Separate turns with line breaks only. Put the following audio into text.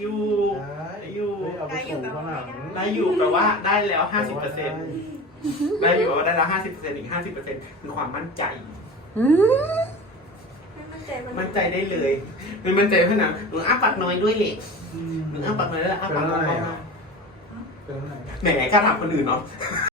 อยู่
ได้
อยู่ไ
ด้อยู่ข้าได้
อยู่แปลว่าได้แล้วห้าสิบเปอร์เซ็นต์ได้อยู่แปลว่าได้แล้วห้าสิบเปอร์เซ็นต์อีกห้าสิบเปอร์เซ็นต์คือความมั่นใจ
มั่นใจได้เลย
เป็นมั่นใจขนาดหนูอ้าปากน้อยด้วยเหล็ก
หนู
อ้าปากน้อยแล้วอ้าปากน้อยมากเหนๆก็ถามคนอื่นเนาะ